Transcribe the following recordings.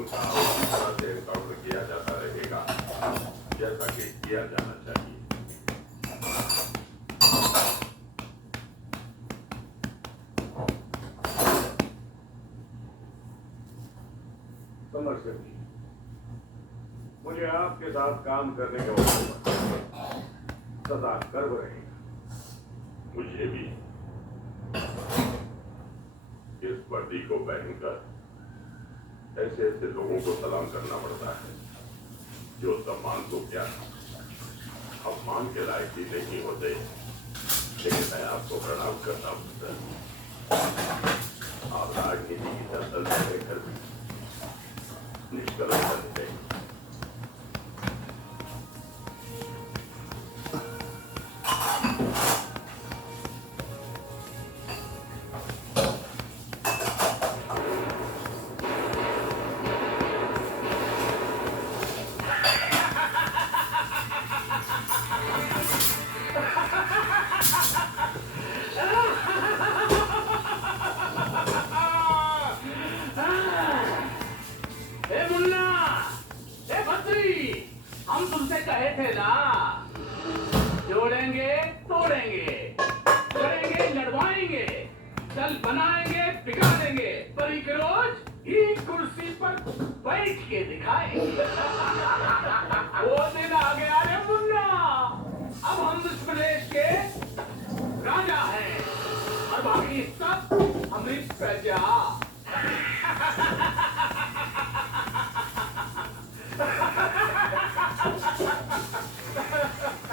उनका उसी तरह से एनकाउंटर किया जाता रहेगा जैसा कि किया जाना चाहिए। समर सिंह जी, मुझे आपके साथ काम करने के मौके पर सदा गर्व रहेगा। मुझे भी इस वर्दी को पहनकर ऐसे ऐसे लोगों को सलाम करना पड़ता है जो सम्मान को क्या अपमान के लायक भी नहीं होते, लेकिन मैं आपको प्रणाम करता हूं सर। आप राजनीति की दलदल में रहकर भी निष्कलंक बनते हैं।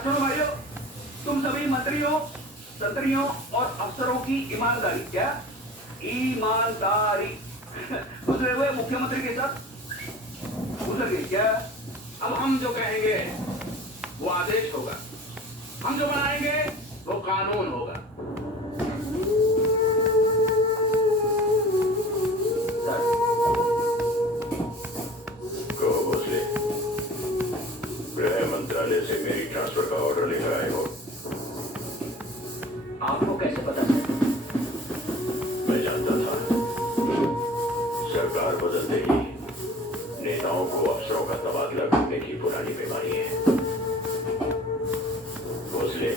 सुनो भाइयों, तुम सभी मंत्रियों, संतरियों और अफसरों की ईमानदारी, क्या ईमानदारी गुजरे हुए मुख्यमंत्री के साथ गुजर गई क्या? अब हम जो कहेंगे वो आदेश होगा, हम जो बनाएंगे वो कानून होगा। गृह मंत्रालय से मेरी ट्रांसफर का ऑर्डर लेकर आए हो। आपको कैसे पता है? मैं जानता था सरकार बदलते ही नेताओं को अफसरों का तबादला करने की पुरानी बीमारी है। भोसले,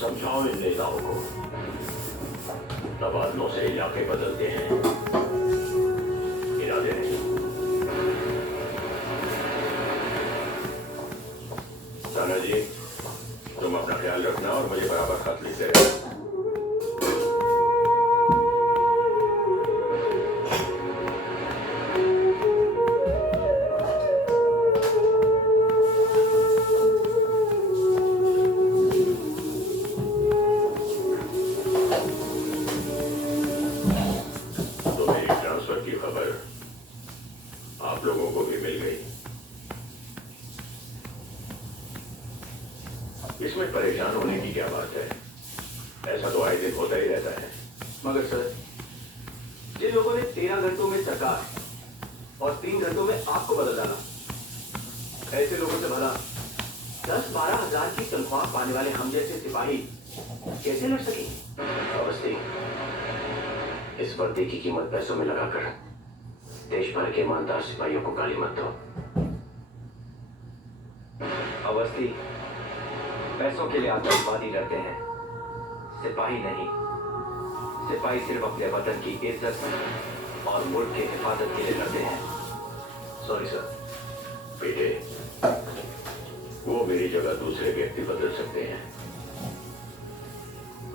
समझाओ इन नेताओं को, तबादलों से इलाके बदलते हैं, इरादे नहीं। ताना जी, तुम अपना ख्याल रखना और मुझे बराबर खत लिखते रहना। तो मेरी ट्रांसफर की खबर आप लोगों को भी मिल गई। इसमें परेशान होने की क्या बात है? ऐसा तो आए दिन होता ही रहता है। मगर सर, जिन लोगों ने 13 घंटों में सरकार और 3 घंटों में आपको बदल डाला, ऐसे लोगों से भला 10-12 हजार की तनख्वाह पाने वाले हम जैसे सिपाही कैसे लड़ सकेंगे? अवस्थी, इस वर्दी की कीमत पैसों में लगाकर देश भर के ईमानदार सिपाहियों को गाली मत दो। अवस्थी, पैसों के लिए आतंकवादी लड़ते हैं, सिपाही नहीं। सिपाही सिर्फ अपने वतन की इज्जत और मुल्क की हिफाजत के लिए लड़ते हैं। Sorry sir. बेटे, वो मेरी जगह दूसरे व्यक्ति बदल सकते हैं,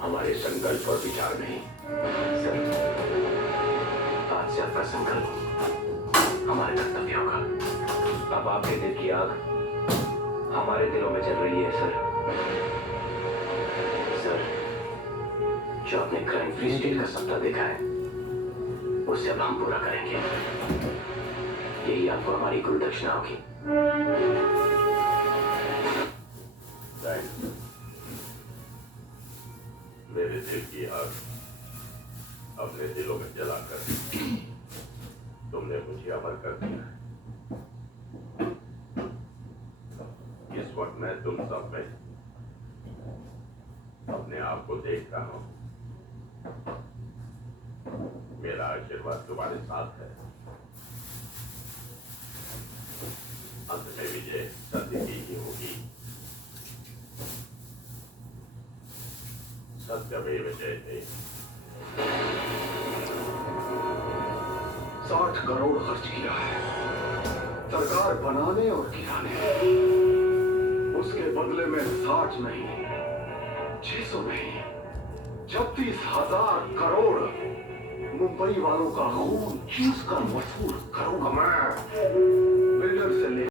हमारे संकल्प और विचार नहीं। सर, आज से आपका संकल्प हमारे कर्तव्य होगा। अब आपके दिल की आग हमारे दिलों में जल रही है सर। सर, जो आपने क्राइम फ्री स्टेट का सपना देखा है, उससे अब हम पूरा करेंगे। यही आपको हमारी गुरु दक्षिणा होगी। मेरे दिल की आग अपने दिलों में जलाकर तुमने मुझे अमर कर दिया है। इस वक्त मैं तुम सब में अपने आप को देख रहा हूं। मेरा आशीर्वाद तुम्हारे साथ है। विजय सत्य की ही होगी। सत्यमेव जयते। 60 करोड़ खर्च किया है सरकार बनाने और गिराने। उसके बदले में 60 नहीं, 600 नहीं, 36,000 करोड़ मुंबई वालों का खून चूस कर वसूल करूंगा मैं। बिल्डर से ले